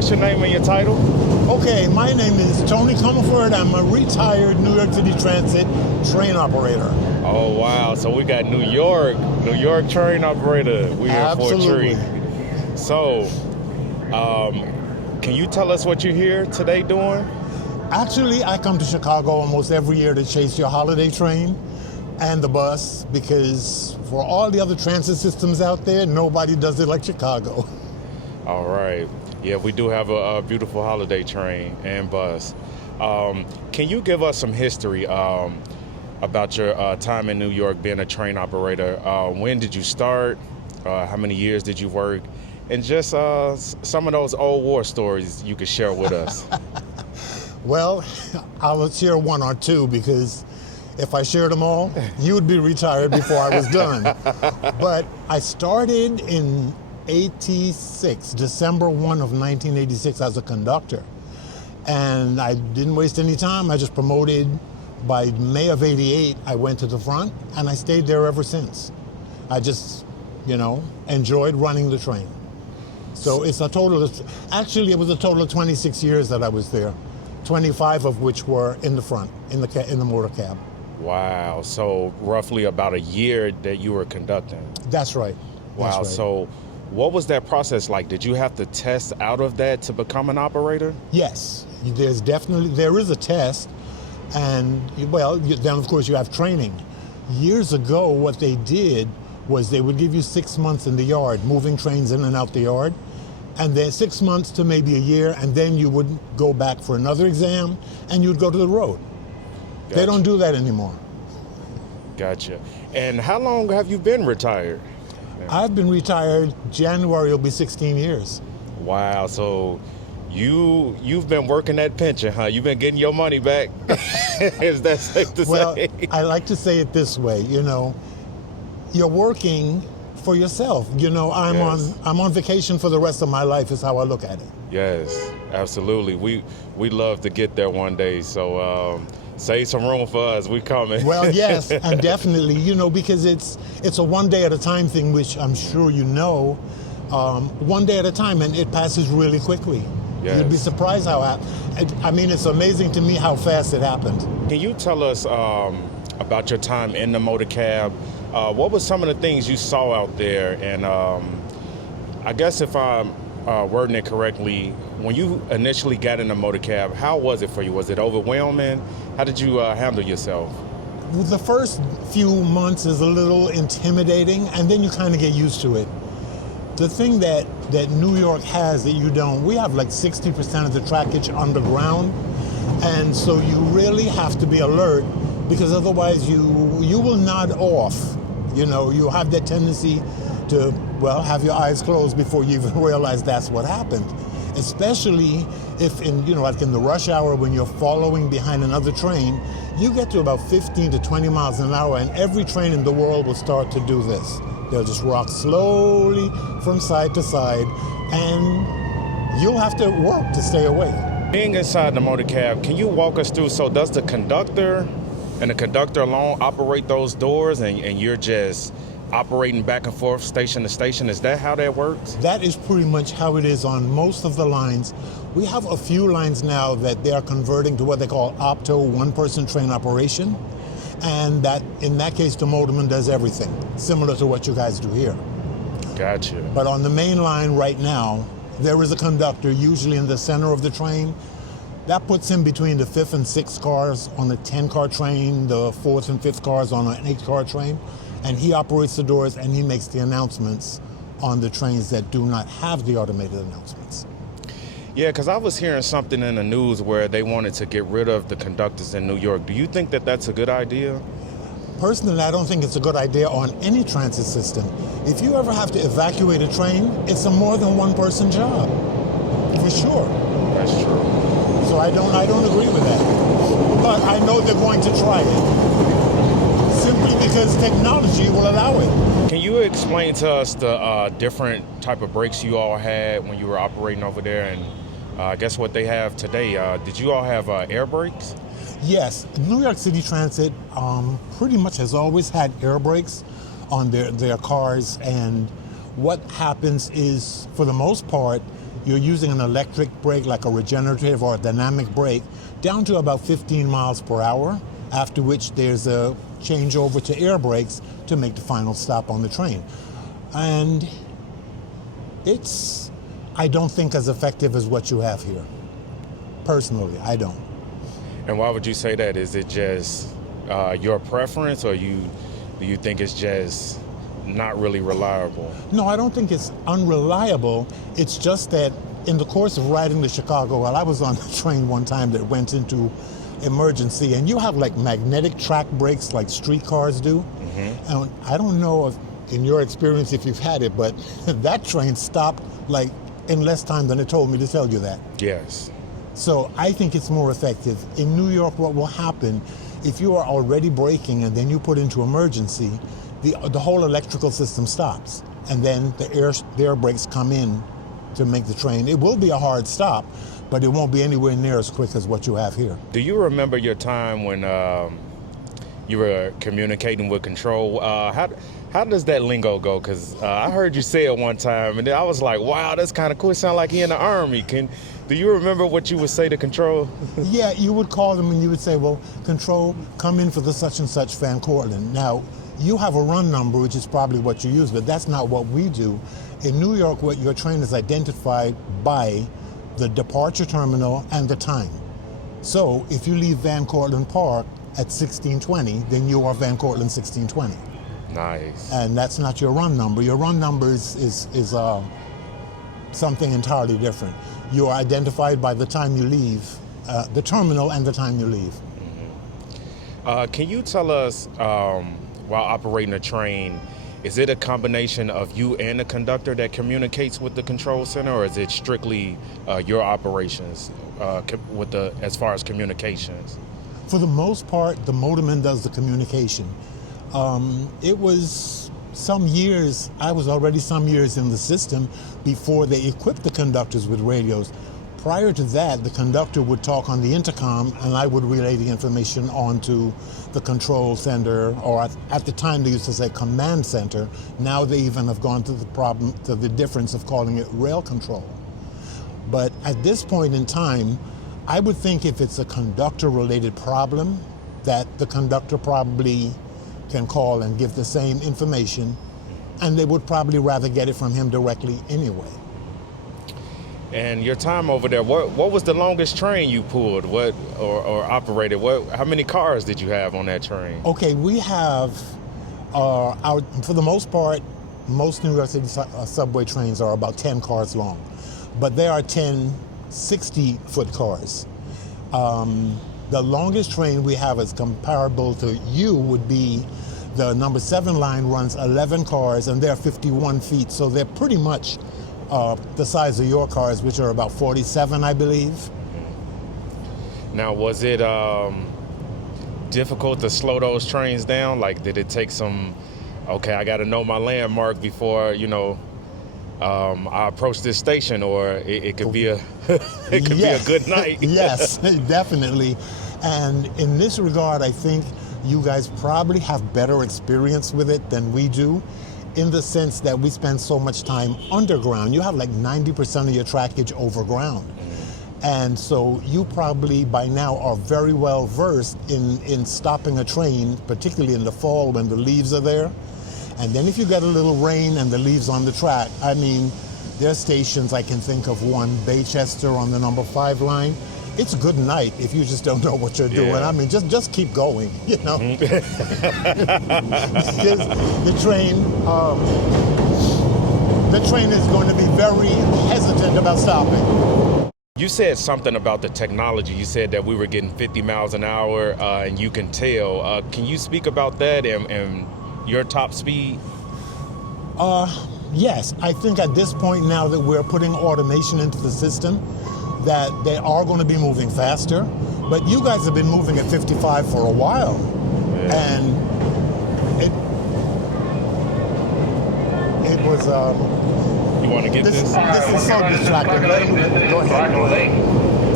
What's your name and your title? Okay, my name is Tony Comerford. I'm a retired New York City Transit train operator. Oh, wow. So we got New York train operator. We're here for a treat. So, can you tell us what you're here today doing? Actually, I come to Chicago almost every year to chase your holiday train and the bus, because for all the other transit systems out there, nobody does it like Chicago. All right. Yeah, we do have a beautiful holiday train and bus. Can you give us some history about your time in New York being a train operator? When did you start? How many years did you work? And just some of those old war stories you could share with us. Well, I'll share one or two, because if I shared them all, you would be retired before I was done. But I started in December 1 of 1986 as a conductor. And I didn't waste any time. I just promoted. By May of 88, I went to the front, and I stayed there ever since. I just, enjoyed running the train. So it's it was a total of 26 years that I was there, 25 of which were in the front, in the motor cab. Wow. So roughly about a year that you were conducting. That's right. Wow. That's right. So what was that process like? Did you have to test out of that to become an operator? Yes, there is a test. And, then of course you have training. Years ago, what they did was they would give you 6 months in the yard, moving trains in and out the yard. And then 6 months to maybe a year, and then you would go back for another exam, and you'd go to the road. Gotcha. They don't do that anymore. Gotcha. And how long have you been retired? I've been retired. January will be 16 years. Wow. So you've been working that pension, huh? You've been getting your money back. Is that safe to say? Well, I like to say it this way, you're working for yourself. I'm on vacation for the rest of my life is how I look at it. Yes, absolutely. We love to get there one day. So save some room for us. We coming. Well, yes, and definitely, because it's a one day at a time thing, which I'm sure one day at a time, and it passes really quickly. Yes. You'd be surprised it's amazing to me how fast it happened. Can you tell us about your time in the motor cab? What were some of the things you saw out there? And I guess if I'm wording it correctly, when you initially got in the motor cab, how was it for you? Was it overwhelming? How did you handle yourself? The first few months is a little intimidating, and then you kind of get used to it. The thing that New York has that you don't, we have like 60% of the trackage underground, and so you really have to be alert, because otherwise you will nod off. You have that tendency to, have your eyes closed before you even realize that's what happened. Especially if like in the rush hour when you're following behind another train, you get to about 15 to 20 miles an hour, and every train in the world will start to do this. They'll just rock slowly from side to side, and you'll have to work to stay awake. Being inside the motor cab, can you walk us through, so does the conductor and the conductor alone operate those doors, and you're just operating back and forth station to station? Is that how that works? That is pretty much how it is on most of the lines. We have a few lines now that they are converting to what they call opto, one-person train operation. And in that case, the motorman does everything, similar to what you guys do here. Gotcha. But on the main line right now, there is a conductor, usually in the center of the train. That puts him between the 5th and 6th cars on a 10-car train, the 4th and 5th cars on an 8-car train. And he operates the doors, and he makes the announcements on the trains that do not have the automated announcements. Yeah, because I was hearing something in the news where they wanted to get rid of the conductors in New York. Do you think that that's a good idea? Personally, I don't think it's a good idea on any transit system. If you ever have to evacuate a train, it's a more than one-person job, for sure. That's true. So I don't agree with that. But I know they're going to try it, simply because technology will allow it. Can you explain to us the different type of brakes you all had when you were operating over there, and I guess what they have today? Did you all have air brakes? Yes, New York City Transit pretty much has always had air brakes on their cars, and what happens is, for the most part, you're using an electric brake like a regenerative or a dynamic brake down to about 15 miles per hour, after which there's a changeover to air brakes to make the final stop on the train. And it's, I don't think, as effective as what you have here. Personally, I don't. And why would you say that? Is it just your preference, or do you think it's just not really reliable? No, I don't think it's unreliable. It's just that in the course of riding to Chicago, well, I was on a train one time that went into emergency, and you have like magnetic track brakes like streetcars do. Mm-hmm. And I don't know if, in your experience, if you've had it, but that train stopped like in less time than it told me to tell you that. Yes. So I think it's more effective. In New York, what will happen if you are already braking and then you put into emergency, the whole electrical system stops, and then the air brakes come in to make the train. It will be a hard stop, but it won't be anywhere near as quick as what you have here. Do you remember your time when you were communicating with control? How does that lingo go? Because I heard you say it one time, and then I was like, wow, that's kind of cool. It sounds like he in the Army. Do you remember what you would say to control? Yeah, you would call them and you would say, well, control, come in for the such and such Van Cortlandt. Now, you have a run number, which is probably what you use, but that's not what we do. In New York, what your train is identified by the departure terminal and the time. So if you leave Van Cortlandt Park at 1620, then you are Van Cortlandt 1620. Nice. And that's not your run number. Your run number is something entirely different. You are identified by the time you leave the terminal and the time you leave. Mm-hmm. Can you tell us, while operating a train, is it a combination of you and the conductor that communicates with the control center, or is it strictly your operations as far as communications? For the most part, the motorman does the communication. It was some years, I was already some years in the system before they equipped the conductors with radios. Prior to that, the conductor would talk on the intercom and I would relay the information onto the control center, or at the time they used to say command center. Now they even have gone to the difference of calling it rail control. But at this point in time, I would think if it's a conductor-related problem, that the conductor probably can call and give the same information, and they would probably rather get it from him directly anyway. And your time over there, what was the longest train you pulled, or operated? How many cars did you have on that train? Okay, we have, for the most part, most New York City subway trains are about 10 cars long, but there are 10 60-foot cars. The longest train we have is comparable to you would be the number 7 line runs 11 cars, and they're 51 feet, so they're pretty much the size of your cars, which are about 47, I believe. Now, was it difficult to slow those trains down? Like, did it take some, okay, I got to know my landmark before, I approach this station, or it could be a it could be a good night? Yes, definitely. And in this regard, I think you guys probably have better experience with it than we do, in the sense that we spend so much time underground. You have like 90% of your trackage overground. And so you probably by now are very well versed in stopping a train, particularly in the fall when the leaves are there. And then if you get a little rain and the leaves on the track, I mean, there are stations, I can think of one, Baychester on the number 5 line. It's a good night if you just don't know what you're doing. I mean, just keep going, Mm-hmm. Because the train is going to be very hesitant about stopping. You said something about the technology. You said that we were getting 50 miles an hour, and you can tell. Can you speak about that and your top speed? Yes, I think at this point now that we're putting automation into the system, that they are going to be moving faster. But you guys have been moving at 55 for a while. Yeah. And it was... you want to get this? This is so distracting. Let him go ahead.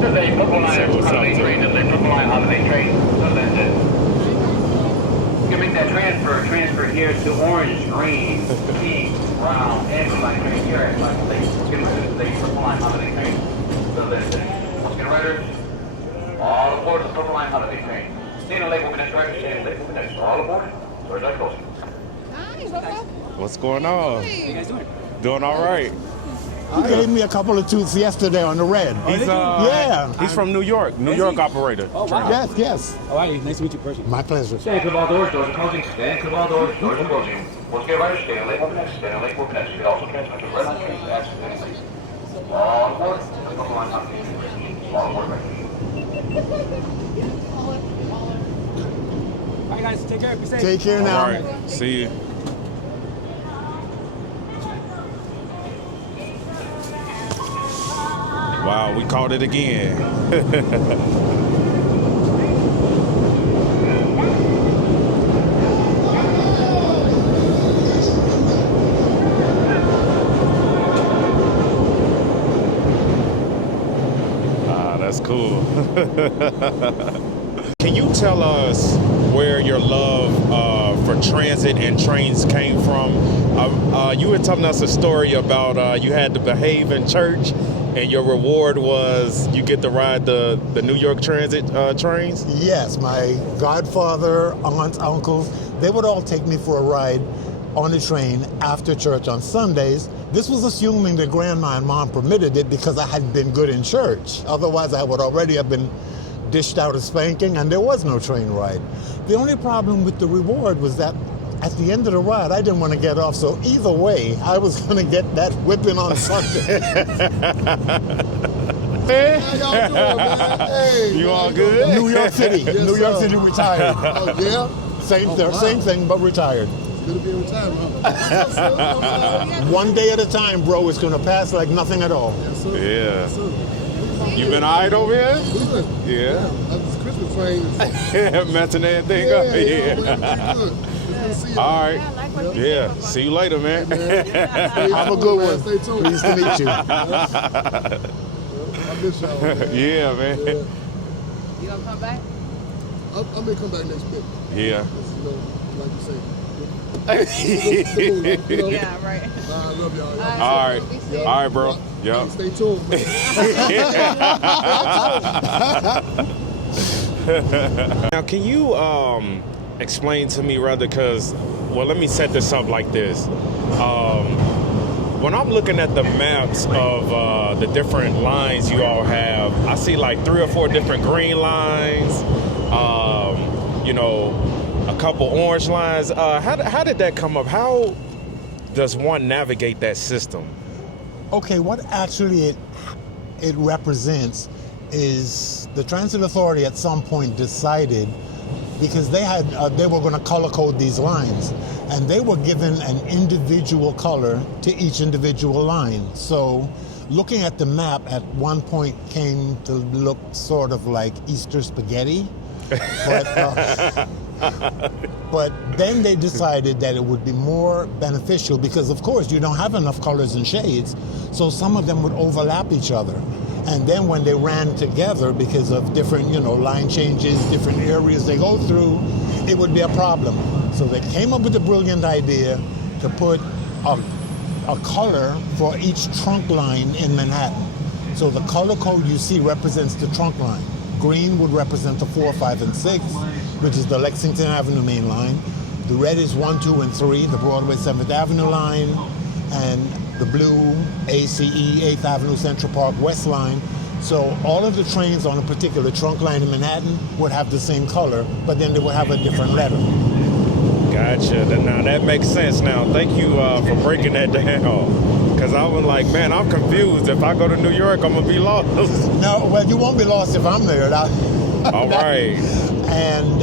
This is a Purple Line holiday train. This is a Purple Line holiday train. So that's it. You can make that transfer here to orange, green, pink, Brown, and line train here at Michael Lake. Let's get rid of the purple line holiday train. So let's get riders. All aboard the purple line holiday train. Staying Lake will be next, right? Staying Lake will be next. All aboard. Where's that close? Hi, Bobo. What's going on? How you guys doing? Doing all right. He gave me a couple of tooths yesterday on the red. Yeah. He's from New York. New York operator. Oh, wow. Yes, yes. How are you? Nice to meet you in person. My pleasure. Stand clear of all doors. Doors are closing. Stand clear of all doors. Doors are closing. Let's get riders. Staying Lake will be next. Staying Lake will be next. You can also transfer to red line trains. That's please. All aboard. The purple line holiday train. All aboard, right? All right, guys. Take care. Be safe. Take care All now. right. See you. Wow, we caught it again. That's cool. Can you tell us where your love for transit and trains came from? You were telling us a story about you had to behave in church, and your reward was you get to ride the New York Transit trains? Yes, my godfather, aunts, uncles, they would all take me for a ride on the train after church on Sundays. This was assuming that grandma and mom permitted it because I had been good in church. Otherwise, I would already have been dished out a spanking, and there was no train ride. The only problem with the reward was that at the end of the ride, I didn't want to get off, so either way, I was going to get that whipping on Sunday. How y'all doing, man? Hey, You man, all good? New York City. Yes, New York sir. City retired. Oh, yeah? Same, Oh, wow. same thing, but retired. Good to be in retirement, huh? Yes, sir. One day at a time, bro. It's going to pass like nothing at all. Yes, sir. Yeah. Yes, sir. You been all right over here? Good. Yeah. This Christmas train is... Messing everything Yeah, up? yeah. Pretty good. It's good to see you. All right. Yeah. See you later, man. Have a good one. Stay tuned. Pleased to meet you. I miss y'all, man. Yeah, man. Yeah. You gonna come back? I may come back next week. Yeah. You know, like you say. You know, Yeah, right. I love y'all. All right. All right, bro. Yep. Stay tuned, man. Now, can you explain to me rather, because, well, let me set this up like this. When I'm looking at the maps of the different lines you all have, I see like 3 or 4 different green lines, you know, a couple orange lines. How did that come up? How does one navigate that system? Okay, what actually it represents is the Transit Authority at some point decided, because they were going to color code these lines, and they were given an individual color to each individual line. So looking at the map at one point came to look sort of like Easter spaghetti. But then they decided that it would be more beneficial because, of course, you don't have enough colors and shades, so some of them would overlap each other. And then when they ran together, because of different, line changes, different areas they go through, it would be a problem. So they came up with the brilliant idea to put a color for each trunk line in Manhattan. So the color code you see represents the trunk line. Green would represent the 4, 5, and 6, which is the Lexington Avenue main line. The red is 1, 2, and 3, the Broadway 7th Avenue line, and the blue, ACE, 8th Avenue Central Park West line. So all of the trains on a particular trunk line in Manhattan would have the same color, but then they would have a different letter. Gotcha. Now that makes sense. Now, thank you for breaking that down. Because I was like, man, I'm confused. If I go to New York, I'm going to be lost. No, well, you won't be lost if I'm there. All right. And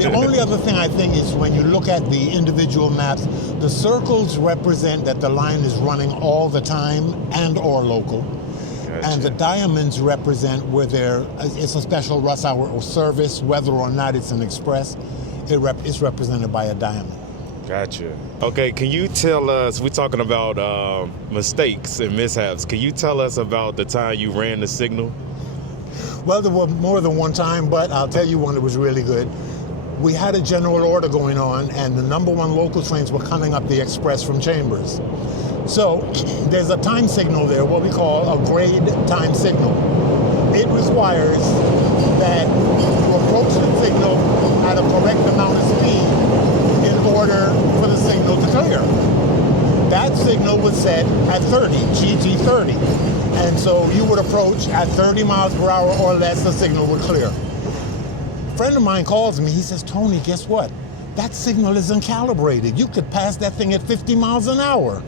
the only other thing I think is when you look at the individual maps, the circles represent that the line is running all the time and or local. Gotcha. And the diamonds represent where it's a special rush hour or service, whether or not it's an express. It's represented by a diamond. Gotcha. Okay, can you tell us, we're talking about mistakes and mishaps. Can you tell us about the time you ran the signal? Well, there were more than one time, but I'll tell you one that was really good. we had a general order going on, and the #1 local trains were coming up the express from Chambers. So there's a time signal there, what we call a grade time signal. It requires that you approach the signal at a correct amount of speed in order for the signal to clear. That signal was set at 30, GT 30. And so you would approach at 30 miles per hour or less, the signal would clear. A friend of mine calls me, he says, Tony, guess what? That signal isn't calibrated. You could pass that thing at 50 miles an hour.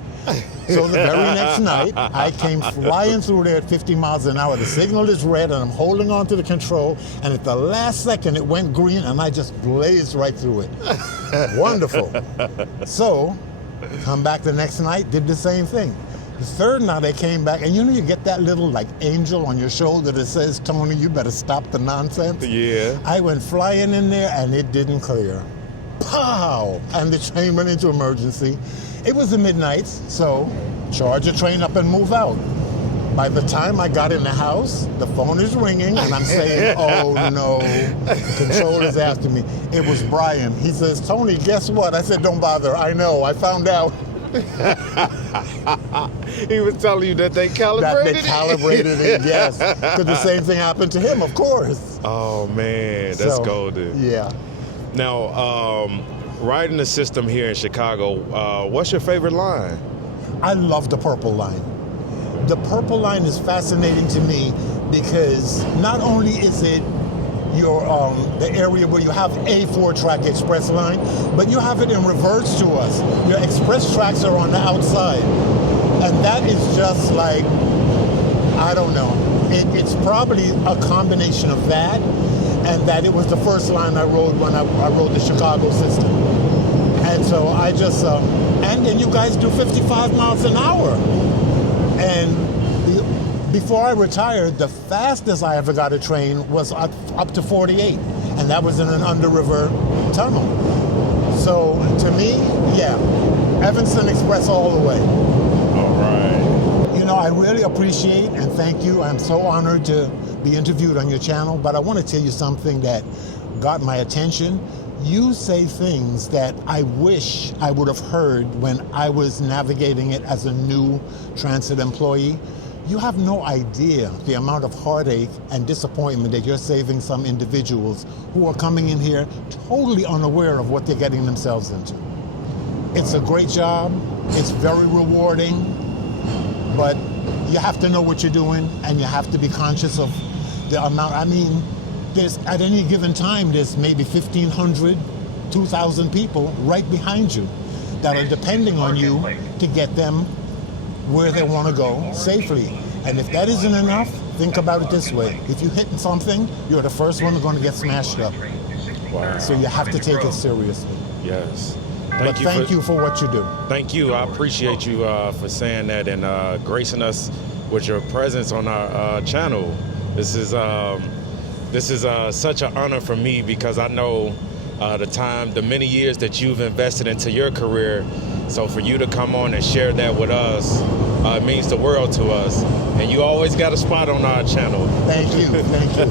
So the very next night, I came flying through there at 50 miles an hour. The signal is red, and I'm holding on to the control, and at the last second, it went green, and I just blazed right through it. Wonderful. So, come back the next night, did the same thing. The third night I came back, and you know you get that little like angel on your shoulder that says, Tony, you better stop the nonsense? Yeah. I went flying in there, and it didn't clear. Pow! And the train went into emergency. It was the midnights, so charge the train up and move out. By the time I got in the house, the phone is ringing, and I'm saying, oh no, the controller's after me. It was Brian. He says, Tony, guess what? I said, don't bother. I know. I found out. He was telling you that they calibrated That they calibrated it, yes. Because the same thing happened to him, of course. Oh, man, that's So, golden. Yeah. Now, riding the system here in Chicago, what's your favorite line? I love the Purple Line. The Purple Line is fascinating to me because not only is it your the area where you have a 4-track express line, but you have it in reverse to us. Your express tracks are on the outside. And that is just like, I don't know. It's probably a combination of that and that it was the first line I rode when I rode the Chicago system. And so I just, and then you guys do 55 miles an hour. And before I retired, the fastest I ever got a train was up to 48. And that was in an under-river tunnel. So to me, yeah, Evanston Express all the way. All right. You know, I really appreciate and thank you. I'm so honored to be interviewed on your channel, but I want to tell you something that got my attention. You say things that I wish I would have heard when I was navigating it as a new transit employee. You have no idea the amount of heartache and disappointment that you're saving some individuals who are coming in here totally unaware of what they're getting themselves into. It's a great job. It's very rewarding, but you have to know what you're doing and you have to be conscious of the amount. I mean, there's at any given time, there's maybe 1,500, 2,000 people right behind you that are depending on you to get them where they want to go safely. And if that isn't enough, think about it this way. If you're hitting something, you're the first one going to get smashed up. Wow. So you have to take it seriously. Yes. Thank you for what you do. Thank you. I appreciate you for saying that and gracing us with your presence on our channel. This is such an honor for me because I know the many years that you've invested into your career. So for you to come on and share that with us means the world to us. And you always got a spot on our channel. Thank you. Thank you.